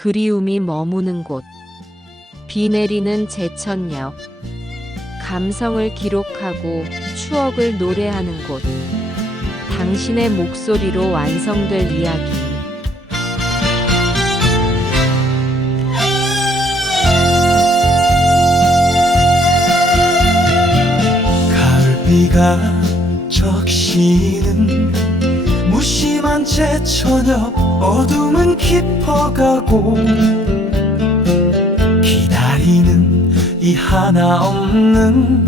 그리움이 머무는 곳. 비 내리는 제천역. 감성을 기록하고 추억을 노래하는 곳. 당신의 목소리로 완성될 이야기. 가을비가 적시는 무심한 제천역 어둠은 깊어가고 기다리는 이 하나 없는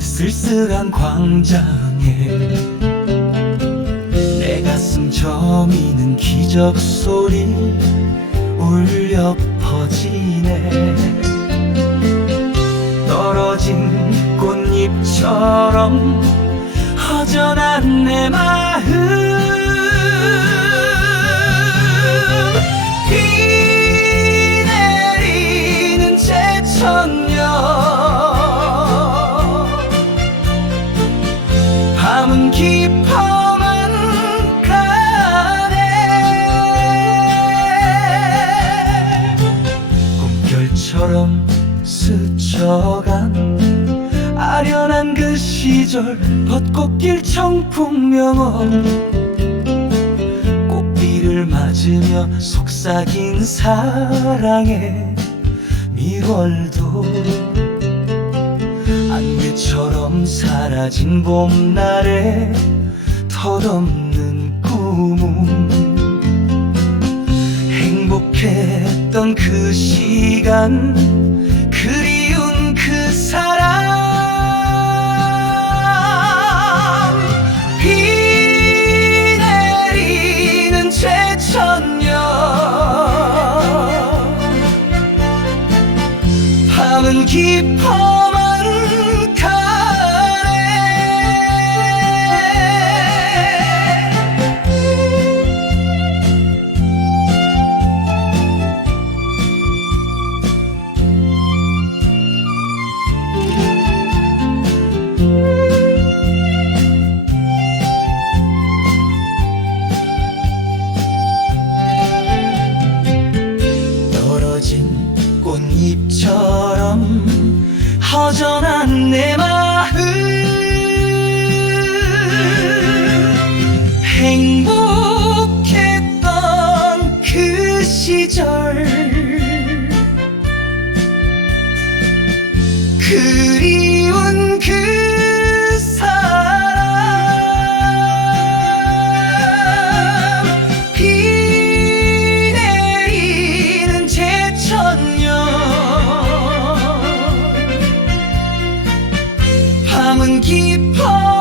쓸쓸한 광장에 내 가슴 저미는 기적 소리 울려 퍼지네. 떨어진 꽃잎처럼 허전한 내 마음 꿈결처럼 스쳐간 아련한 그 시절 벚꽃길 청풍명어 꽃비를 맞으며 속삭인 사랑의 미월도 안개처럼 사라진 봄날의 덧없는 꿈은 그 시간 그리운 그 사람 비 내리는 제천역 밤은 깊어 떨어진 꽃잎처럼 허전한 내 마음. 행복했던 그 시절. 그 밤은 깊어